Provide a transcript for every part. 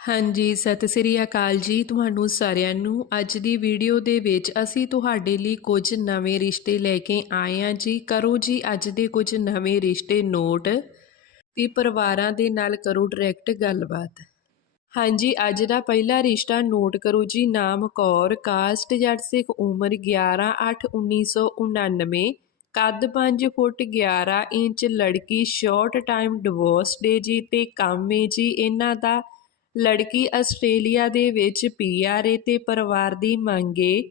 ਹਾਂਜੀ, ਸਤਿ ਸ੍ਰੀ ਅਕਾਲ ਜੀ ਤੁਹਾਨੂੰ ਸਾਰਿਆਂ ਨੂੰ। ਅੱਜ ਦੀ ਵੀਡੀਓ ਦੇ ਵਿੱਚ ਅਸੀਂ ਤੁਹਾਡੇ ਲਈ ਕੁਝ ਨਵੇਂ ਰਿਸ਼ਤੇ ਲੈ ਕੇ ਆਏ ਹਾਂ ਜੀ। ਕਰੋ ਜੀ ਅੱਜ ਦੇ ਕੁਝ ਨਵੇਂ ਰਿਸ਼ਤੇ ਨੋਟ ਤੇ ਪਰਿਵਾਰਾਂ ਦੇ ਨਾਲ ਕਰੋ ਡਾਇਰੈਕਟ ਗੱਲਬਾਤ। ਹਾਂਜੀ, ਅੱਜ ਦਾ ਪਹਿਲਾ ਰਿਸ਼ਤਾ ਨੋਟ ਕਰੋ ਜੀ। ਨਾਮ ਕੌਰ, ਕਾਸਟ ਜੱਟ ਸਿੱਖ ਉਮਰ 11 8 1999 ਕੱਦ 5 ਫੁੱਟ 11 ਇੰਚ, ਲੜਕੀ ਸ਼ਾਰਟ ਟਾਈਮ ਡਿਵੋਰਸ ਡੇ ਜੀ ਤੇ ਕੰਮ ਏ ਜੀ। ਇਹਨਾਂ ਦਾ ਲੜਕੀ ਆਸਟ੍ਰੇਲੀਆ ਦੇ ਵਿੱਚ ਪੀਆਰ ਏ ਤੇ ਪਰਿਵਾਰ ਦੀ ਮੰਗੇ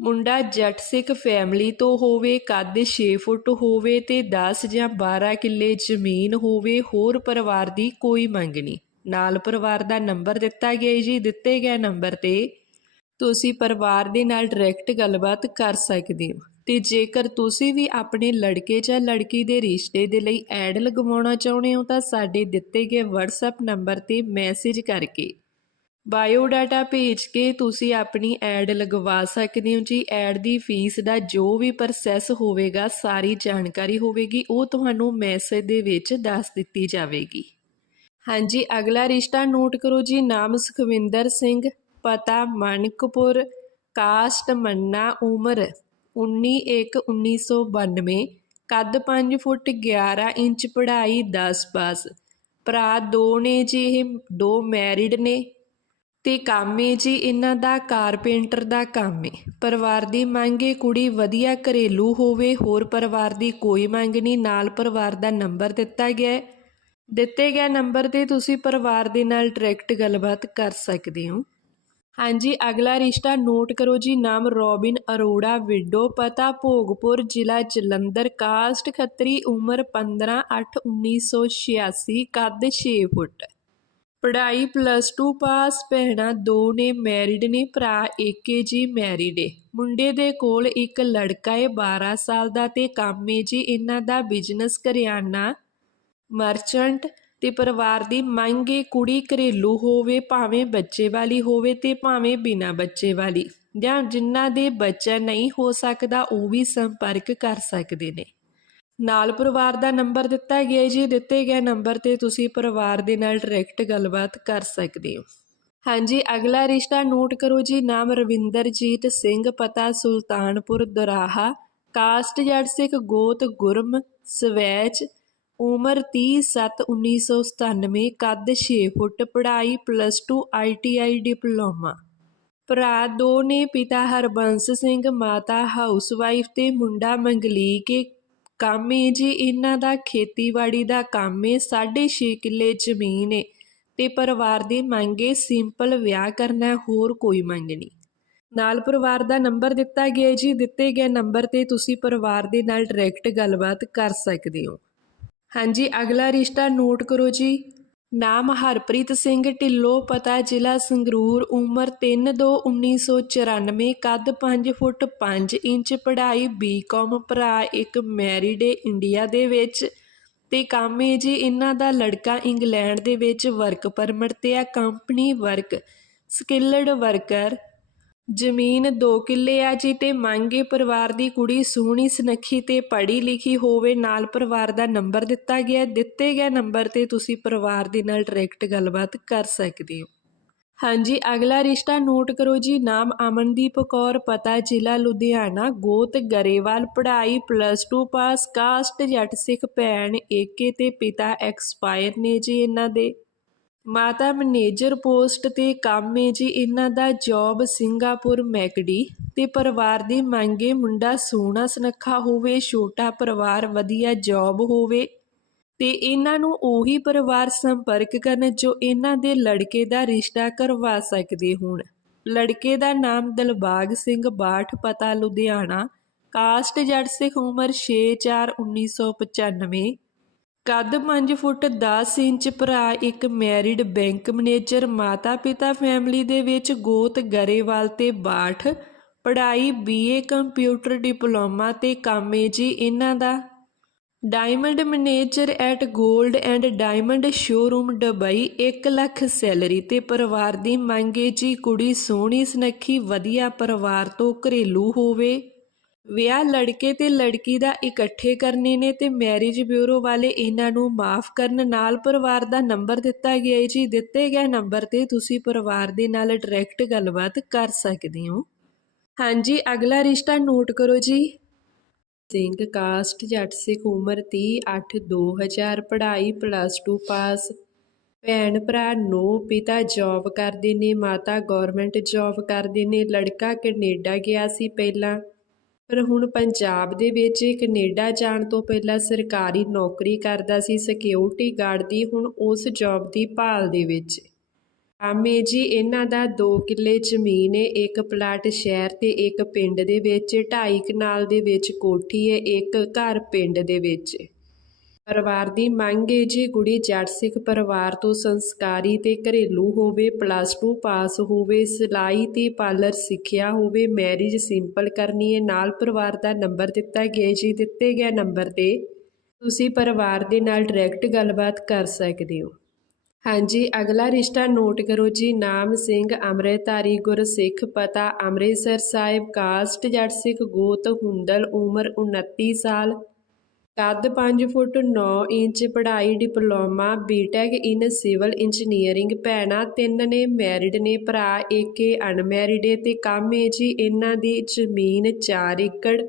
ਮੁੰਡਾ ਜੱਟ ਸਿੱਖ ਫੈਮਿਲੀ ਤੋਂ ਹੋਵੇ, ਕੱਦ 6 ਫੁੱਟ ਹੋਵੇ ਤੇ 10 ਜਾਂ 12 ਕਿੱਲੇ ਜ਼ਮੀਨ ਹੋਵੇ, ਹੋਰ ਪਰਿਵਾਰ ਦੀ ਕੋਈ ਮੰਗ ਨਹੀਂ। ਨਾਲ ਪਰਿਵਾਰ ਦਾ ਨੰਬਰ ਦਿੱਤਾ ਗਿਆ ਜੀ। ਦਿੱਤੇ ਗਏ ਨੰਬਰ ਤੇ ਤੁਸੀਂ ਪਰਿਵਾਰ ਦੇ ਨਾਲ ਡਾਇਰੈਕਟ ਗੱਲਬਾਤ ਕਰ ਸਕਦੇ ਹੋ। ਤੇ ਜੇਕਰ ਤੁਸੀਂ ਵੀ ਆਪਣੇ ਲੜਕੇ ਜਾਂ ਲੜਕੀ ਦੇ ਰਿਸ਼ਤੇ ਦੇ ਲਈ ਐਡ ਲਗਵਾਉਣਾ ਚਾਹੁੰਦੇ ਹੋ, ਤਾਂ ਸਾਡੇ ਦਿੱਤੇ ਗਏ WhatsApp ਨੰਬਰ ਤੇ ਮੈਸੇਜ ਕਰਕੇ ਬਾਇਓ ਡਾਟਾ ਭੇਜ ਕੇ ਤੁਸੀਂ ਆਪਣੀ ਐਡ ਲਗਵਾ ਸਕਦੇ ਹੋ ਜੀ। ਐਡ ਦੀ ਫੀਸ ਦਾ ਜੋ ਵੀ ਪ੍ਰੋਸੈਸ ਹੋਵੇਗਾ, ਸਾਰੀ ਜਾਣਕਾਰੀ ਹੋਵੇਗੀ, ਉਹ ਤੁਹਾਨੂੰ ਮੈਸੇਜ ਦੇ ਵਿੱਚ ਦੱਸ ਦਿੱਤੀ ਜਾਵੇਗੀ। ਹਾਂਜੀ, ਅਗਲਾ ਰਿਸ਼ਤਾ ਨੋਟ ਕਰੋ ਜੀ। ਨਾਮ ਸੁਖਵਿੰਦਰ ਸਿੰਘ, ਪਤਾ ਮਨਕਪੁਰ, ਕਾਸਟ ਮੰਨਾ, ਉਮਰ 19/1/1992 ਕੱਦ 5 ਫੁੱਟ 11 ਇੰਚ ਪੜ੍ਹਾਈ 10 ਪਾਸ। ਭਰਾ ਦੋ ਨੇ ਜੀ ਇਹ ਦੋ ਮੈਰਿਡ ਨੇ ਤੇ ਕੰਮ ਏ ਜੀ, ਇਹਨਾਂ ਦਾ ਕਾਰਪੈਂਟਰ ਦਾ ਕੰਮ ਏ। ਪਰਿਵਾਰ ਦੀ ਮੰਗ ਏ, ਕੁੜੀ ਵਧੀਆ ਘਰੇਲੂ ਹੋਵੇ, ਹੋਰ ਪਰਿਵਾਰ ਦੀ ਕੋਈ ਮੰਗ ਨਹੀਂ, ਨਾਲ ਪਰਿਵਾਰ ਦਾ ਨੰਬਰ ਦਿੱਤਾ ਗਿਆ ਦਿੱਤੇ ਗਏ ਨੰਬਰ ਤੇ ਤੁਸੀਂ ਪਰਿਵਾਰ ਦੇ ਨਾਲ ਡਾਇਰੈਕਟ ਗੱਲਬਾਤ ਕਰ ਸਕਦੇ ਹੋ। ਹਾਂਜੀ, ਅਗਲਾ ਰਿਸ਼ਤਾ ਨੋਟ ਕਰੋ ਜੀ, ਨਾਮ ਰੋਬਿਨ ਅਰੋੜਾ, ਵਿਡੋ ਪਤਾ, ਭੋਗਪੁਰ ਜ਼ਿਲ੍ਹਾ ਜਲੰਧਰ, ਕਾਸਟ ਖੱਤਰੀ, ਉਮਰ 15 8 1986 ਕੱਦ 6 ਫੁੱਟ। ਪੜ੍ਹਾਈ ਪਲੱਸ 2 ਪਾਸ ਭੈਣਾਂ ਦੋ ਨੇ ਮੈਰਿਡ ਨੇ, ਭਰਾ ਏਕੇ ਜੀ ਮੈਰਿਡ ਏ। ਮੁੰਡੇ ਦੇ ਕੋਲ ਇੱਕ ਲੜਕਾ ਏ 12 ਸਾਲ ਦਾ ਤੇ ਕੰਮ ਏ ਜੀ, ਇਹਨਾਂ ਦਾ ਬਿਜ਼ਨਸ ਕਰਿਆਨਾ ਮਰਚੈਂਟ ਤੇ ਪਰਿਵਾਰ ਦੀ ਮੰਗ ਏ ਕੁੜੀ ਘਰੇਲੂ ਹੋਵੇ, ਭਾਵੇਂ ਬੱਚੇ ਵਾਲੀ ਹੋਵੇ ਅਤੇ ਭਾਵੇਂ ਬਿਨਾਂ ਬੱਚੇ ਵਾਲੀ। ਜਾਂ ਜਿਨ੍ਹਾਂ ਦੇ ਬੱਚਾ ਨਹੀਂ ਹੋ ਸਕਦਾ, ਉਹ ਵੀ ਸੰਪਰਕ ਕਰ ਸਕਦੇ ਨੇ। ਨਾਲ ਪਰਿਵਾਰ ਦਾ ਨੰਬਰ ਦਿੱਤਾ ਗਿਆ ਜੀ। ਦਿੱਤੇ ਗਏ ਨੰਬਰ ਤੇ ਤੁਸੀਂ ਪਰਿਵਾਰ ਦੇ ਨਾਲ ਡਾਇਰੈਕਟ ਗੱਲਬਾਤ ਕਰ ਸਕਦੇ ਹੋ। ਹਾਂਜੀ, ਅਗਲਾ ਰਿਸ਼ਤਾ ਨੋਟ ਕਰੋ ਜੀ। ਨਾਮ ਰਵਿੰਦਰਜੀਤ ਸਿੰਘ, ਪਤਾ ਸੁਲਤਾਨਪੁਰ, ਦਰਾਹਾ। ਕਾਸਟ ਜੱਟ ਸਿੱਖ ਗੋਤ ਗੁਰਮ, ਸਵੈਚ ਉਮਰ 30/7/1997 ਕੱਦ ਛੇ ਫੁੱਟ, ਪੜ੍ਹਾਈ plus two I T I diploma. ਭਰਾ ਦੋ ਨੇ ਪਿਤਾ ਹਰਬੰਸ ਸਿੰਘ, ਮਾਤਾ ਹਾਊਸਵਾਈਫ ਤੇ ਮੁੰਡਾ ਮੰਗਲੀਕ। ਏ ਕੰਮ ਏ ਜੀ ਇਹਨਾਂ ਦਾ ਖੇਤੀਬਾੜੀ ਦਾ ਕੰਮ ਏ 6.5 ਕਿੱਲੇ ਜ਼ਮੀਨ ਏ ਤੇ ਪਰਿਵਾਰ ਦੀ ਮੰਗ ਏ ਸਿੰਪਲ ਵਿਆਹ ਕਰਨਾ, ਹੋਰ ਕੋਈ ਮੰਗ ਨਹੀਂ। ਨਾਲ ਪਰਿਵਾਰ ਦਾ ਨੰਬਰ ਦਿੱਤਾ ਗਿਆ ਜੀ, ਦਿੱਤੇ ਗਏ ਨੰਬਰ ਤੇ ਤੁਸੀਂ ਪਰਿਵਾਰ ਦੇ ਨਾਲ ਡਾਇਰੈਕਟ ਗੱਲਬਾਤ ਕਰ ਸਕਦੇ ਹੋ। ਹਾਂਜੀ, ਅਗਲਾ ਰਿਸ਼ਤਾ ਨੋਟ ਕਰੋ ਜੀ। ਨਾਮ ਹਰਪ੍ਰੀਤ ਸਿੰਘ, ਢਿੱਲੋਂ, ਪਤਾ ਜ਼ਿਲ੍ਹਾ ਸੰਗਰੂਰ, ਉਮਰ 3/2/1994 ਕੱਦ 5 ਫੁੱਟ 5 ਇੰਚ, ਪੜ੍ਹਾਈ ਬੀਕਾਮ ਭਰਾ ਇੱਕ ਮੈਰਿਡ ਏ ਇੰਡੀਆ ਦੇ ਵਿੱਚ। ਤੇ ਕੰਮ ਏ ਜੀ, ਇਹਨਾਂ ਦਾ ਲੜਕਾ ਇੰਗਲੈਂਡ ਦੇ ਵਿੱਚ ਵਰਕ ਪਰਮਿਟ ਤੇ ਆ ਕੰਪਨੀ ਵਰਕ ਸਕਿਲਡ ਵਰਕਰ ਜ਼ਮੀਨ 2 ਕਿੱਲੇ ਆ ਜੀ ਤੇ ਮੰਗੇ ਪਰਿਵਾਰ ਦੀ ਕੁੜੀ ਸੋਹਣੀ ਸੁਨੱਖੀ ਤੇ ਪੜ੍ਹੀ ਲਿਖੀ ਹੋਵੇ, ਨਾਲ ਪਰਿਵਾਰ ਦਾ ਨੰਬਰ ਦਿੱਤਾ ਗਿਆ, ਦਿੱਤੇ ਗਏ ਨੰਬਰ ਤੇ ਤੁਸੀਂ ਪਰਿਵਾਰ ਦੇ ਨਾਲ ਡਾਇਰੈਕਟ ਗੱਲਬਾਤ ਕਰ ਸਕਦੇ ਹੋ। ਹਾਂਜੀ, ਅਗਲਾ ਰਿਸ਼ਤਾ ਨੋਟ ਕਰੋ ਜੀ, ਨਾਮ ਅਮਨਦੀਪ ਕੌਰ, ਪਤਾ ਜ਼ਿਲ੍ਹਾ ਲੁਧਿਆਣਾ, ਗੋਤ ਗਰੇਵਾਲ, ਪੜ੍ਹਾਈ ਪਲੱਸ 2 ਪਾਸ ਕਾਸਟ ਜੱਟ ਸਿੱਖ ਭੈਣ ਏਕੇ ਤੇ ਪਿਤਾ ਐਕਸਪਾਇਰ ਨੇ ਜੀ ਇਹਨਾਂ ਦੇ। ਮਾਤਾ ਮੈਨੇਜਰ ਪੋਸਟ ਤੇ ਕੰਮ ਏ ਜੀ, ਇਹਨਾਂ ਦਾ ਜੌਬ ਸਿੰਗਾਪੁਰ ਮੈਕਡੀ ਤੇ ਪਰਿਵਾਰ ਦੀ ਮੰਗੇ ਮੁੰਡਾ ਸੋਹਣਾ ਸੁਨੱਖਾ ਹੋਵੇ, ਛੋਟਾ ਪਰਿਵਾਰ ਵਧੀਆ ਜੌਬ ਹੋਵੇ। ਤੇ ਇਹਨਾਂ ਨੂੰ ਉਹੀ ਪਰਿਵਾਰ ਸੰਪਰਕ ਕਰਨ ਜੋ ਇਹਨਾਂ ਦੇ ਲੜਕੇ ਦਾ ਰਿਸ਼ਤਾ ਕਰਵਾ ਸਕਦੇ ਹੋਣ। ਲੜਕੇ ਦਾ ਨਾਮ ਦਿਲਬਾਗ ਸਿੰਘ ਬਾਠ, ਪਤਾ ਲੁਧਿਆਣਾ। ਕਾਸਟ ਜੱਟ ਸਿੱਖ ਉਮਰ 6/4/1995 ਕੱਦ 5 ਫੁੱਟ 10 ਇੰਚ ਭਰਾ ਇੱਕ ਮੈਰਿਡ ਬੈਂਕ ਮੈਨੇਜਰ ਮਾਤਾ ਪਿਤਾ ਫੈਮਿਲੀ ਦੇ ਵਿੱਚ ਗੋਤ ਗਰੇਵਾਲ ਤੇ ਬਾਠ, ਪੜ੍ਹਾਈ, ਬੀਏ, ਕੰਪਿਊਟਰ, ਡਿਪਲੋਮਾ ਤੇ ਕੰਮ ਏ ਜੀ ਇਹਨਾਂ ਦਾ। ਡਾਇਮੰਡ ਮੈਨੇਜਰ ਐਟ 골ਡ and diamond showroom Dubai 1 lakh salary ਤੇ ਪਰਿਵਾਰ ਦੀ ਮੰਗੇ ਜੀ, ਕੁੜੀ ਸੋਹਣੀ, ਸੁਨੱਖੀ, ਵਧੀਆ ਪਰਿਵਾਰ ਤੋਂ ਘਰੇਲੂ ਹੋਵੇ। ਵਿਆਹ ਲੜਕੇ ਤੇ ਲੜਕੀ ਦਾ ਇਕੱਠੇ ਕਰਨੇ ਨੇ ਤੇ ਮੈਰਿਜ ਬਿਊਰੋ ਵਾਲੇ ਇਹਨਾਂ ਨੂੰ ਮਾਫ ਕਰਨ ਨਾਲ ਪਰਿਵਾਰ ਦਾ ਨੰਬਰ ਦਿੱਤਾ ਗਿਆ ਹੈ ਜੀ। ਦਿੱਤੇ ਗਏ ਨੰਬਰ ਤੇ ਤੁਸੀਂ ਪਰਿਵਾਰ ਦੇ ਨਾਲ ਡਾਇਰੈਕਟ ਗੱਲਬਾਤ ਕਰ ਸਕਦੇ ਹੋ। ਹਾਂਜੀ, ਅਗਲਾ ਰਿਸ਼ਤਾ ਨੋਟ ਕਰੋ ਜੀ। ਸਿੰਘ ਕਾਸਟ ਜੱਟ ਸਿੱਖ ਉਮਰ 30 8 2000 ਪੜ੍ਹਾਈ ਪਲੱਸ 2 ਪਾਸ ਭੈਣ ਭਰਾ ਨੋ ਪਿਤਾ ਜੌਬ ਕਰਦੇ ਨੇ, ਮਾਤਾ ਗਵਰਨਮੈਂਟ ਜੌਬ ਕਰਦੇ ਨੇ, ਲੜਕਾ ਕੈਨੇਡਾ ਗਿਆ ਸੀ ਪਹਿਲਾਂ। ਪਰ ਹੁਣ ਪੰਜਾਬ ਦੇ ਵਿੱਚ ਇਹ ਕੈਨੇਡਾ ਜਾਣ ਤੋਂ ਪਹਿਲਾਂ ਸਰਕਾਰੀ ਨੌਕਰੀ ਕਰਦਾ ਸੀ ਸਿਕਿਉਰਿਟੀ ਗਾਰਡ ਦੀ, ਹੁਣ ਉਸ ਜੌਬ ਦੀ ਭਾਲ ਦੇ ਵਿੱਚ ਆਮੇ ਜੀ, ਇਹਨਾਂ ਦਾ 2 ਕਿੱਲੇ ਜ਼ਮੀਨ ਹੈ, ਇੱਕ ਪਲਾਟ ਸ਼ਹਿਰ ਤੇ ਇੱਕ ਪਿੰਡ ਦੇ ਵਿੱਚ, ਢਾਈ ਕਨਾਲ ਦੇ ਵਿੱਚ ਕੋਠੀ ਹੈ, ਇੱਕ ਘਰ ਪਿੰਡ ਦੇ ਵਿੱਚ ਪਰਿਵਾਰ ਦੀ ਮੰਗ ਹੈ ਜੀ ਕੁੜੀ ਜੱਟ ਸਿੱਖ ਪਰਿਵਾਰ ਤੋਂ ਸੰਸਕਾਰੀ ਤੇ ਘਰੇਲੂ ਹੋਵੇ ਪਲੱਸ 2 ਪਾਸ ਹੋਵੇ, ਸਿਲਾਈ ਤੇ ਪਾਰਲਰ ਸਿੱਖਿਆ ਹੋਵੇ ਮੈਰਿਜ ਸਿੰਪਲ ਕਰਨੀ ਹੈ ਨਾਲ ਪਰਿਵਾਰ ਦਾ ਨੰਬਰ ਦਿੱਤਾ ਗਿਆ ਜੀ, ਦਿੱਤੇ ਗਏ ਨੰਬਰ ਤੇ। ਤੁਸੀਂ ਪਰਿਵਾਰ ਦੇ ਨਾਲ ਡਾਇਰੈਕਟ ਗੱਲਬਾਤ ਕਰ ਸਕਦੇ ਹੋ। ਹਾਂਜੀ, ਅਗਲਾ ਰਿਸ਼ਤਾ ਨੋਟ ਕਰੋ ਜੀ, ਨਾਮ ਸਿੰਘ ਅੰਮ੍ਰਿਤਧਾਰੀ, ਗੁਰਸਿੱਖ ਪਤਾ, ਅੰਮ੍ਰਿਤਸਰ ਸਾਹਿਬ, ਕਾਸਟ ਜੱਟ ਸਿੱਖ, ਗੋਤ ਹੁੰਦਲ, ਉਮਰ 29 ਸਾਲ। ਕੱਦ ਪੰਜ ਫੁੱਟ ਨੌ ਇੰਚ ਪੜ੍ਹਾਈ, diploma BTech in civil engineering ਭੈਣਾਂ ਤਿੰਨ ਨੇ ਮੈਰਿਡ ਨੇ, ਭਰਾ ਇੱਕ ਏ ਅਨਮੈਰਿਡ ਏ ਅਤੇ ਕੰਮ ਏ ਜੀ ਇਹਨਾਂ ਦੀ ਜ਼ਮੀਨ 4 ਏਕੜ।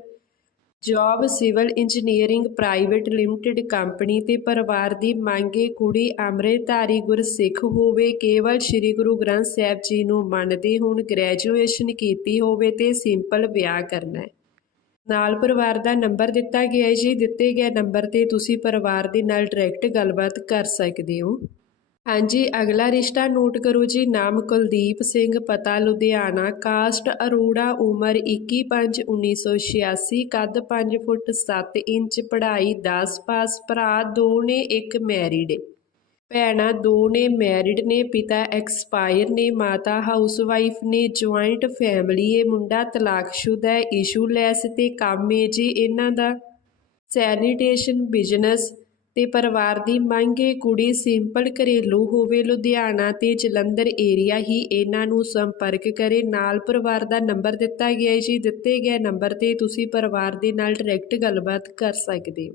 Job civil engineering private limited company ਤੇ ਪਰਿਵਾਰ ਦੀ ਮੰਗੇ ਕੁੜੀ ਅੰਮ੍ਰਿਤਧਾਰੀ ਗੁਰਸਿੱਖ ਹੋਵੇ, ਕੇਵਲ ਸ੍ਰੀ ਗੁਰੂ ਗ੍ਰੰਥ ਸਾਹਿਬ ਜੀ ਨੂੰ ਮੰਨਦੇ ਹੋਣ ਗ੍ਰੈਜੂਏਸ਼ਨ ਕੀਤੀ ਹੋਵੇ ਤੇ ਸਿੰਪਲ ਵਿਆਹ ਕਰਨਾ ਹੈ ਨਾਲ ਪਰਿਵਾਰ ਦਾ ਨੰਬਰ ਦਿੱਤਾ ਗਿਆ ਹੈ। ਜੀ ਦਿੱਤੇ ਗਏ ਨੰਬਰ ਤੇ ਤੁਸੀਂ ਪਰਿਵਾਰ ਦੇ ਨਾਲ ਡਾਇਰੈਕਟ ਗੱਲਬਾਤ ਕਰ ਸਕਦੇ ਹੋ। ਹਾਂਜੀ, ਅਗਲਾ ਰਿਸ਼ਤਾ ਨੋਟ ਕਰੋ ਜੀ। ਨਾਮ ਕੁਲਦੀਪ ਸਿੰਘ, ਪਤਾ ਲੁਧਿਆਣਾ, ਕਾਸਟ ਅਰੋੜਾ, ਉਮਰ 21/5/1986 ਕੱਦ 5 ਫੁੱਟ 7 ਇੰਚ, ਪੜ੍ਹਾਈ 10 ਪਾਸ ਭਰਾ, ਦੋ ਨੇ, ਇੱਕ ਮੈਰਿਡ ਭੈਣਾਂ ਦੋ ਨੇ, ਮੈਰਿਡ ਨੇ, ਪਿਤਾ ਐਕਸਪਾਇਰ ਨੇ, ਮਾਤਾ ਹਾਊਸਵਾਈਫ ਨੇ, ਜੁਆਇੰਟ ਫੈਮਿਲੀ ਏ, ਮੁੰਡਾ ਤਲਾਕਸ਼ੁਦਾ ਹੈ, ਇਸ਼ੂ ਲੈਸ ਤੇ ਕੰਮ ਏ ਜੀ, ਇਹਨਾਂ ਦਾ ਸੈਨੀਟੇਸ਼ਨ ਬਿਜ਼ਨਸ ਤੇ ਪਰਿਵਾਰ ਦੀ ਮੰਗ ਏ, ਕੁੜੀ ਸਿੰਪਲ ਘਰੇਲੂ ਹੋਵੇ ਲੁਧਿਆਣਾ ਤੇ ਜਲੰਧਰ ਏਰੀਆ ਹੀ ਇਹਨਾਂ ਨੂੰ ਸੰਪਰਕ ਕਰੇ। ਨਾਲ ਪਰਿਵਾਰ ਦਾ ਨੰਬਰ ਦਿੱਤਾ ਗਿਆ ਹੈ ਜੀ, ਦਿੱਤੇ ਗਏ ਨੰਬਰ ਤੇ ਤੁਸੀਂ ਪਰਿਵਾਰ ਦੇ ਨਾਲ ਡਾਇਰੈਕਟ ਗੱਲਬਾਤ ਕਰ ਸਕਦੇ ਹੋ।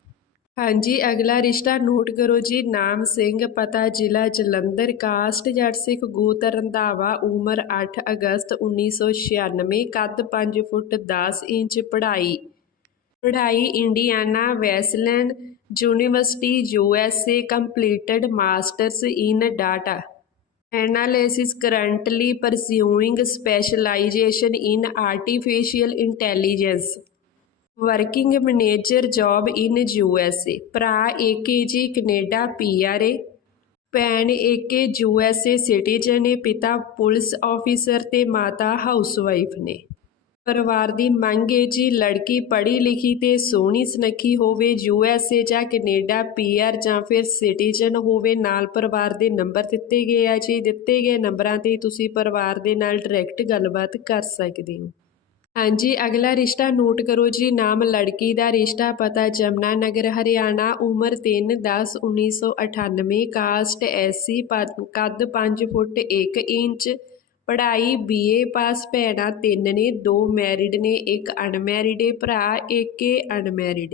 ਹਾਂਜੀ ਅਗਲਾ ਰਿਸ਼ਤਾ ਨੋਟ ਕਰੋ ਜੀ ਨਾਮ ਸਿੰਘ ਪਤਾ ਜ਼ਿਲ੍ਹਾ ਜਲੰਧਰ ਕਾਸਟ ਜੱਟ ਸਿੱਖ ਗੋਤ ਰੰਧਾਵਾ ਉਮਰ 8 ਅਗਸਤ 1996 ਕੱਦ 5 ਫੁੱਟ 10 ਇੰਚ ਪੜ੍ਹਾਈ ਪੜ੍ਹਾਈ Indiana Wesleyan university USA completed masters in data analysis currently pursuing specialization in artificial intelligence working manager job in U S A ਭਰਾ ਏਕੇ ਜੀ ਕੈਨੇਡਾ ਏ ਭੈਣ ਏਕੇ ਏ ਸਿਟੀਜ਼ਨ ਏ ਪਿਤਾ ਪੁਲਿਸ ਆਫੀਸਰ ਤੇ ਮਾਤਾ ਹਾਊਸਵਾਈਫ ਨੇ। ਪਰਿਵਾਰ ਦੀ ਮੰਗ ਏ ਜੀ, ਲੜਕੀ ਪੜ੍ਹੀ ਲਿਖੀ ਤੇ ਸੋਹਣੀ ਸੁਨੱਖੀ ਹੋਵੇ ਯੂ ਐੱਸ ਏ ਜਾਂ ਕੈਨੇਡਾ ਪੀਆਰ ਜਾਂ ਫਿਰ ਸਿਟੀਜ਼ਨ ਹੋਵੇ, ਨਾਲ ਪਰਿਵਾਰ ਦੇ ਨੰਬਰ ਦਿੱਤੇ ਗਏ ਆ ਜੀ। ਦਿੱਤੇ ਗਏ ਨੰਬਰਾਂ ਤੇ ਤੁਸੀਂ ਪਰਿਵਾਰ ਦੇ ਨਾਲ ਡਾਇਰੈਕਟ ਗੱਲਬਾਤ ਕਰ ਸਕਦੇ ਹੋ। ਹਾਂਜੀ, ਅਗਲਾ ਰਿਸ਼ਤਾ ਨੋਟ ਕਰੋ ਜੀ, ਨਾਮ ਲੜਕੀ ਦਾ ਰਿਸ਼ਤਾ, ਪਤਾ ਜਮਨਾ ਨਗਰ, ਹਰਿਆਣਾ, ਉਮਰ 3 10 1998 ਕਾਸਟ ਐਸਸੀ ਕੱਦ 5 ਫੁੱਟ 1 ਇੰਚ, ਪੜ੍ਹਾਈ ਬੀਏ ਪਾਸ ਭੈਣਾਂ ਤਿੰਨ ਨੇ, ਦੋ ਮੈਰਿਡ ਨੇ, ਇੱਕ ਅਨਮੈਰਿਡ ਏ, ਭਰਾ ਇੱਕ ਏ ਅਨਮੈਰਿਡ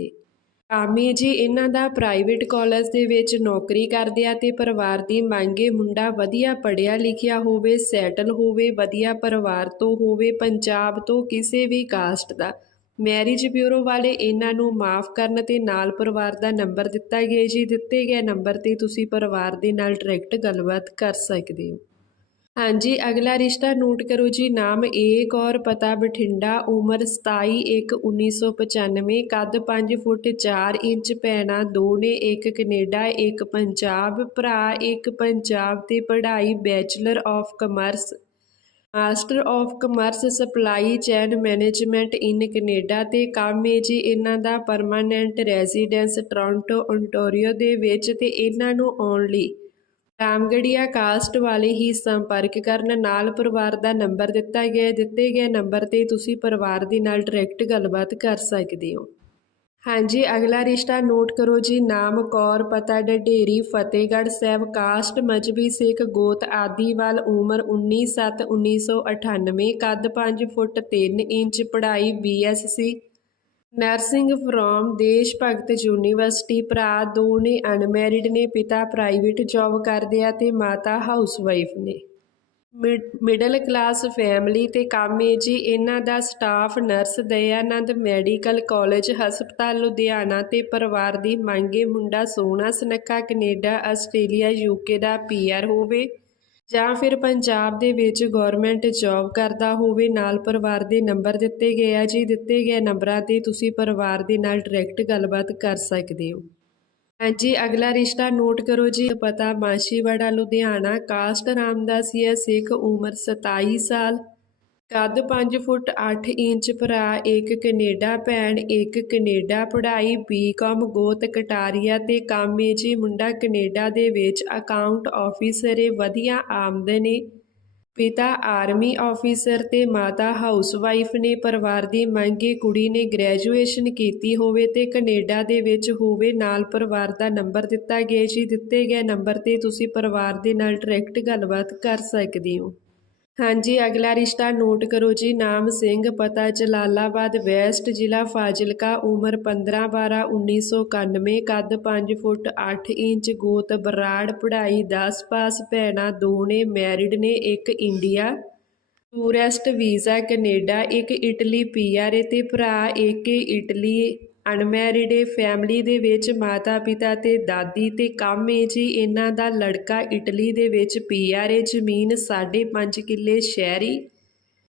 ਏ ਜੀ, ਇਹਨਾਂ ਦਾ ਪ੍ਰਾਈਵੇਟ ਕਾਲਜ ਦੇ ਵਿੱਚ ਨੌਕਰੀ ਕਰਦੇ ਆ ਤੇ ਪਰਿਵਾਰ ਦੀ ਮੰਗੇ ਮੁੰਡਾ ਵਧੀਆ ਪੜ੍ਹਿਆ ਲਿਖਿਆ ਹੋਵੇ ਸੈਟਲ ਹੋਵੇ, ਵਧੀਆ ਪਰਿਵਾਰ ਤੋਂ ਹੋਵੇ, ਪੰਜਾਬ ਤੋਂ ਕਿਸੇ ਵੀ ਕਾਸਟ ਦਾ। ਮੈਰਿਜ ਬਿਊਰੋ ਵਾਲੇ ਇਹਨਾਂ ਨੂੰ ਮਾਫ ਕਰਨ ਤੇ ਨਾਲ ਪਰਿਵਾਰ ਦਾ ਨੰਬਰ ਦਿੱਤਾ ਗਿਆ ਜੀ। ਦਿੱਤੇ ਗਏ ਨੰਬਰ ਤੇ ਤੁਸੀਂ ਪਰਿਵਾਰ ਦੇ ਨਾਲ ਡਾਇਰੈਕਟ ਗੱਲਬਾਤ ਕਰ ਸਕਦੇ ਹੋ। ਹਾਂਜੀ, ਅਗਲਾ ਰਿਸ਼ਤਾ ਨੋਟ ਕਰੋ ਜੀ, ਨਾਮ ਏ, ਕੌਰ, ਪਤਾ, ਬਠਿੰਡਾ, ਉਮਰ 27 1 1995 ਕੱਦ 5 ਫੁੱਟ 4 ਇੰਚ, ਭੈਣਾਂ ਦੋ ਨੇ, ਇੱਕ ਕੈਨੇਡਾ, ਇੱਕ ਪੰਜਾਬ, ਭਰਾ ਇੱਕ ਪੰਜਾਬ ਤੇ ਪੜ੍ਹਾਈ, bachelor of commerce, master of commerce, supply chain management in Canada ਤੇ ਕੰਮ ਹੈ ਜੀ, ਇਹਨਾਂ ਦਾ ਪਰਮਾਨੈਂਟ ਰੈਜ਼ੀਡੈਂਸ ਟੋਰਾਂਟੋ ਓਨਟਾਰੀਓ ਦੇ ਵਿੱਚ ਤੇ ਇਹਨਾਂ ਨੂੰ ਆਉਣ ਲਈ। ਰਾਮਗੜੀਆ ਕਾਸਟ ਵਾਲੇ ਹੀ ਸੰਪਰਕ ਕਰਨ ਨਾਲ ਪਰਿਵਾਰ ਦਾ ਨੰਬਰ ਦਿੱਤਾ ਗਿਆ ਦਿੱਤੇ ਗਏ ਨੰਬਰ ਤੇ ਤੁਸੀਂ ਪਰਿਵਾਰ ਦੇ ਨਾਲ ਡਾਇਰੈਕਟ ਗੱਲਬਾਤ ਕਰ ਸਕਦੇ ਹੋ। ਹਾਂਜੀ, ਅਗਲਾ ਰਿਸ਼ਤਾ ਨੋਟ ਕਰੋ ਜੀ। ਨਾਮ ਕੌਰ, ਪਤਾ ਢਢੇਰੀ ਫਤਿਹਗੜ੍ਹ ਸਾਹਿਬ, ਕਾਸਟ, ਮਜਬੀ ਸਿੱਖ, ਗੋਤ ਆਦੀਵਾਲ ਉਮਰ 19/7/1998 ਕੱਦ 5 ਫੁੱਟ 3 ਇੰਚ, ਪੜ੍ਹਾਈ BSc nursing from Desh Bhagat university ਭਰਾ ਦੋ ਨੇ ਅਨਮੈਰਿਡ ਨੇ ਪਿਤਾ ਪ੍ਰਾਈਵੇਟ ਜੌਬ ਕਰਦੇ ਆ ਤੇ ਮਾਤਾ ਹਾਊਸਵਾਈਫ ਨੇ। ਮਿਡਲ ਕਲਾਸ ਫੈਮਿਲੀ ਤੇ ਕੰਮ ਹੈ ਜੀ ਇਹਨਾਂ ਦਾ staff nurse Dayanand medical college ਹਸਪਤਾਲ ਲੁਧਿਆਣਾ ਤੇ ਪਰਿਵਾਰ ਦੀ ਮੰਗੇ ਮੁੰਡਾ ਸੋਨਾ ਸੁਨੱਖਾ ਕੈਨੇਡਾ, ਆਸਟ੍ਰੇਲੀਆ ਯੂਕੇ ਦਾ ਪੀਆਰ ਹੋਵੇ। ਜਾਂ ਫਿਰ ਪੰਜਾਬ ਦੇ ਵਿੱਚ ਗਵਰਨਮੈਂਟ ਜੌਬ ਕਰਦਾ ਹੋਵੇ, ਨਾਲ ਪਰਿਵਾਰ ਦੇ ਨੰਬਰ ਦਿੱਤੇ ਗਏ ਆ ਜੀ, ਦਿੱਤੇ ਗਏ ਨੰਬਰਾਂ ਤੇ ਤੁਸੀਂ ਪਰਿਵਾਰ ਦੇ ਨਾਲ ਡਾਇਰੈਕਟ ਗੱਲਬਾਤ ਕਰ ਸਕਦੇ ਹੋ। ਹਾਂਜੀ, ਅਗਲਾ ਰਿਸ਼ਤਾ ਨੋਟ ਕਰੋ ਜੀ, ਪਤਾ ਮਾਸ਼ੀਵਾੜਾ ਲੁਧਿਆਣਾ ਕਾਸਟ ਰਾਮਦਾਸੀਆ ਸਿੱਖ ਉਮਰ 27 ਸਾਲ। ਕੱਦ 5 ਫੁੱਟ 8 ਇੰਚ ਭਰਾ, ਇੱਕ ਕੈਨੇਡਾ ਭੈਣ, ਇੱਕ ਕੈਨੇਡਾ ਪੜ੍ਹਾਈ ਬੀਕਾਮ ਗੋਤ ਕਟਾਰੀਆ ਤੇ ਕਾਮੇ ਜੀ ਮੁੰਡਾ ਕੈਨੇਡਾ ਦੇ ਵਿੱਚ ਅਕਾਊਂਟ ਆਫੀਸਰ ਏ, ਵਧੀਆ ਆਮਦਨ ਏ। ਪਿਤਾ ਆਰਮੀ ਆਫੀਸਰ ਤੇ ਮਾਤਾ ਹਾਊਸਵਾਈਫ ਨੇ ਪਰਿਵਾਰ ਦੀ ਮੰਗੇ ਕੁੜੀ ਨੇ ਗ੍ਰੈਜੂਏਸ਼ਨ ਕੀਤੀ ਹੋਵੇ ਤੇ ਕੈਨੇਡਾ ਦੇ ਵਿੱਚ ਹੋਵੇ, ਨਾਲ ਪਰਿਵਾਰ ਦਾ ਨੰਬਰ ਦਿੱਤਾ ਗਿਆ ਜੀ, ਦਿੱਤੇ ਗਏ ਨੰਬਰ ਤੇ ਤੁਸੀਂ ਪਰਿਵਾਰ ਦੇ ਨਾਲ ਡਾਇਰੈਕਟ ਗੱਲਬਾਤ ਕਰ ਸਕਦੇ ਹੋ। ਹਾਂਜੀ, ਅਗਲਾ ਰਿਸ਼ਤਾ ਨੋਟ ਕਰੋ ਜੀ। ਨਾਮ ਸਿੰਘ, ਪਤਾ ਜਲਾਲਾਬਾਦ, ਵੈਸਟ ਜ਼ਿਲ੍ਹਾ, ਫਾਜ਼ਿਲਕਾ, ਉਮਰ 15 12 1991 ਕੱਦ 5 ਫੁੱਟ 8 ਇੰਚ, ਗੋਤ ਬਰਾੜ, ਪੜ੍ਹਾਈ 10 ਪਾਸ, ਭੈਣਾਂ ਦੋ ਨੇ ਮੈਰਿਡ ਨੇ, ਇੱਕ ਇੰਡੀਆ, ਟੂਰਿਸਟ ਵੀਜ਼ਾ ਕੈਨੇਡਾ, ਇੱਕ ਇਟਲੀ ਪੀਆਰ ਏ ਤੇ ਭਰਾ ਇੱਕ ਇਟਲੀ ਅਨਮੈਰਿਡ ਏ ਫੈਮਿਲੀ ਦੇ ਵਿੱਚ ਮਾਤਾ ਪਿਤਾ ਤੇ ਦਾਦੀ ਤੇ ਕੰਮ ਏ ਜੀ। ਇਹਨਾਂ ਦਾ ਲੜਕਾ ਇਟਲੀ ਦੇ ਵਿੱਚ ਪੀਆਰ ਏ ਜ਼ਮੀਨ 5.5 ਕਿੱਲੇ ਸ਼ਹਿਰੀ।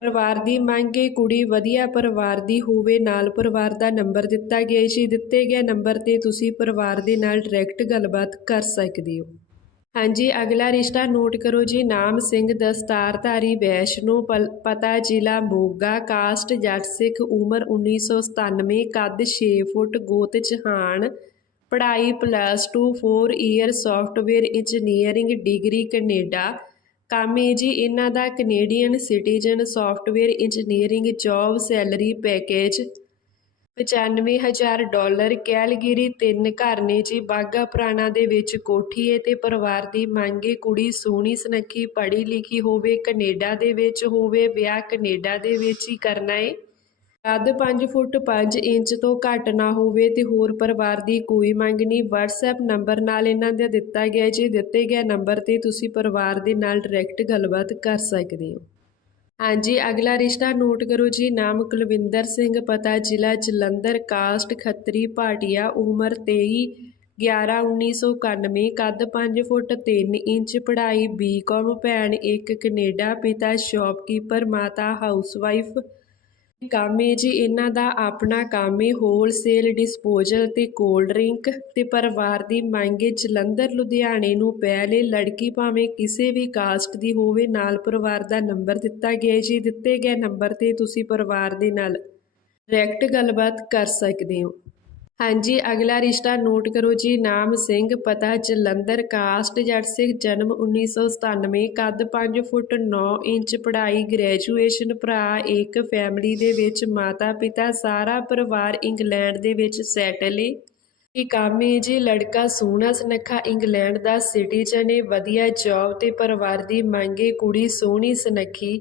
ਪਰਿਵਾਰ ਦੀ ਮੰਗ ਏ, ਕੁੜੀ ਵਧੀਆ ਪਰਿਵਾਰ ਦੀ ਹੋਵੇ, ਨਾਲ ਪਰਿਵਾਰ ਦਾ ਨੰਬਰ ਦਿੱਤਾ ਗਿਆ ਜੀ। ਦਿੱਤੇ ਗਏ ਨੰਬਰ ਤੇ ਤੁਸੀਂ ਪਰਿਵਾਰ ਦੇ ਨਾਲ ਡਾਇਰੈਕਟ ਗੱਲਬਾਤ ਕਰ ਸਕਦੇ ਹੋ। ਹਾਂਜੀ, ਅਗਲਾ ਰਿਸ਼ਤਾ ਨੋਟ ਕਰੋ ਜੀ। ਨਾਮ ਸਿੰਘ, ਦਸਤਾਰਧਾਰੀ, ਵੈਸ਼ਨੋ, ਪਲ- ਪਤਾ, ਜ਼ਿਲ੍ਹਾ ਮੋਗਾ, ਕਾਸਟ, ਜੱਟ ਸਿੱਖ, ਉਮਰ 1997 ਕੱਦ 6 ਫੁੱਟ, ਗੋਤ ਚਹਾਨ ਪੜ੍ਹਾਈ plus 2 4 year software engineering degree Canada. ਕੰਮ ਹੈ ਜੀ, ਇਹਨਾਂ ਦਾ Canadian citizen software engineering job salary package 95000 dollar Calgary ਤਿੰਨ ਘਰ ਨੇ ਜੀ ਬਾਗਾ ਪੁਰਾਣਾ ਦੇ ਵਿੱਚ ਕੋਠੀ ਏ ਤੇ ਪਰਿਵਾਰ ਦੀ ਮੰਗੇ ਕੁੜੀ ਸੋਹਣੀ ਸੁਨੱਖੀ ਪੜ੍ਹੀ ਲਿਖੀ ਹੋਵੇ, ਕੈਨੇਡਾ ਦੇ ਵਿੱਚ ਹੋਵੇ, ਵਿਆਹ ਕੈਨੇਡਾ ਦੇ ਵਿੱਚ ਹੀ ਕਰਨਾ ਏ। ਕੱਦ 5 ਫੁੱਟ 5 ਇੰਚ ਤੋਂ ਘੱਟ ਨਾ ਹੋਵੇ ਤੇ ਹੋਰ ਪਰਿਵਾਰ ਦੀ ਕੋਈ ਮੰਗ ਨਹੀਂ, WhatsApp ਨੰਬਰ ਨਾਲ ਇਹਨਾਂ ਦਾ ਦਿੱਤਾ ਗਿਆ ਜੀ ਦਿੱਤੇ ਗਏ ਨੰਬਰ ਤੇ ਤੁਸੀਂ ਪਰਿਵਾਰ ਦੇ ਨਾਲ ਡਾਇਰੈਕਟ ਗੱਲਬਾਤ ਕਰ ਸਕਦੇ ਹੋ। ਹਾਂਜੀ, ਅਗਲਾ ਰਿਸ਼ਤਾ ਨੋਟ ਕਰੋ ਜੀ, ਨਾਮ ਕੁਲਵਿੰਦਰ ਸਿੰਘ, ਪਤਾ ਜ਼ਿਲ੍ਹਾ ਜਲੰਧਰ, ਕਾਸਟ ਖੱਤਰੀ, ਭਾਟੀਆ, ਉਮਰ 23 11 1991 ਕੱਦ 5 ਫੁੱਟ 3 ਇੰਚ, ਪੜ੍ਹਾਈ ਬੀਕਾਮ ਭੈਣ ਇੱਕ ਕੈਨੇਡਾ, ਪਿਤਾ ਸ਼ਾਪਕੀਪਰ, ਮਾਤਾ ਹਾਊਸਵਾਈਫ ਕੰਮ ਏ ਜੀ, ਇਹਨਾਂ ਦਾ ਆਪਣਾ ਕੰਮ ਏ ਹੋਲਸੇਲ ਡਿਸਪੋਜ਼ਲ ਅਤੇ ਕੋਲਡ ਡਰਿੰਕ ਤੇ ਪਰਿਵਾਰ ਦੀ ਮੰਗ ਏ ਜਲੰਧਰ, ਲੁਧਿਆਣੇ ਨੂੰ ਪਹਿਲੇ ਲੜਕੀ ਭਾਵੇਂ ਕਿਸੇ ਵੀ ਕਾਸਟ ਦੀ ਹੋਵੇ, ਨਾਲ ਪਰਿਵਾਰ ਦਾ ਨੰਬਰ ਦਿੱਤਾ ਗਿਆ ਏ ਜੀ। ਦਿੱਤੇ ਗਏ ਨੰਬਰ ਤੇ ਤੁਸੀਂ ਪਰਿਵਾਰ ਦੇ ਨਾਲ ਡਾਇਰੈਕਟ ਗੱਲਬਾਤ ਕਰ ਸਕਦੇ ਹੋ। ਹਾਂਜੀ, ਅਗਲਾ ਰਿਸ਼ਤਾ ਨੋਟ ਕਰੋ ਜੀ, ਨਾਮ ਸਿੰਘ, ਪਤਾ ਜਲੰਧਰ, ਕਾਸਟ ਜੱਟ ਸਿੰਘ, ਜਨਮ 1997 ਕੱਦ 5 ਫੁੱਟ 9 ਇੰਚ, ਪੜ੍ਹਾਈ ਗ੍ਰੈਜੂਏਸ਼ਨ ਭਰਾ, ਇੱਕ ਫੈਮਿਲੀ ਦੇ ਵਿੱਚ ਮਾਤਾ ਪਿਤਾ, ਸਾਰਾ ਪਰਿਵਾਰ ਇੰਗਲੈਂਡ ਦੇ ਵਿੱਚ ਸੈਟਲ ਏ। ਇਹ ਕੰਮ ਜੀ? ਲੜਕਾ ਸੋਹਣਾ ਸੁਨੱਖਾ ਇੰਗਲੈਂਡ ਦਾ ਸਿਟੀਜ਼ਨ ਏ, ਵਧੀਆ ਜੌਬ ਤੇ ਪਰਿਵਾਰ ਦੀ ਮੰਗ ਏ, ਕੁੜੀ ਸੋਹਣੀ ਸੁਨੱਖੀ।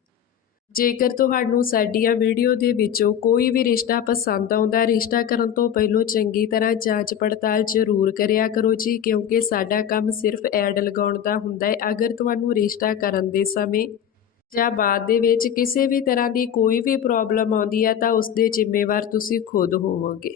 ਜੇਕਰ ਤੁਹਾਨੂੰ ਸਾਡੀਆਂ ਵੀਡੀਓ ਦੇ ਵਿੱਚੋਂ ਕੋਈ ਵੀ ਰਿਸ਼ਤਾ ਪਸੰਦ ਆਉਂਦਾ ਰਿਸ਼ਤਾ ਕਰਨ ਤੋਂ ਪਹਿਲਾਂ ਚੰਗੀ ਤਰ੍ਹਾਂ ਜਾਂਚ ਪੜਤਾਲ ਜ਼ਰੂਰ ਕਰਿਆ ਕਰੋ ਜੀ, ਕਿਉਂਕਿ ਸਾਡਾ ਕੰਮ ਸਿਰਫ ਐਡ ਲਗਾਉਣ ਦਾ ਹੁੰਦਾ ਹੈ। ਅਗਰ ਤੁਹਾਨੂੰ ਰਿਸ਼ਤਾ ਕਰਨ ਦੇ ਸਮੇਂ ਜਾਂ ਬਾਅਦ ਦੇ ਵਿੱਚ ਕਿਸੇ ਵੀ ਤਰ੍ਹਾਂ ਦੀ ਕੋਈ ਵੀ ਪ੍ਰੋਬਲਮ ਆਉਂਦੀ ਹੈ, ਤਾਂ ਉਸ ਦੇ ਜ਼ਿੰਮੇਵਾਰ ਤੁਸੀਂ ਖੁਦ ਹੋਵੋਗੇ।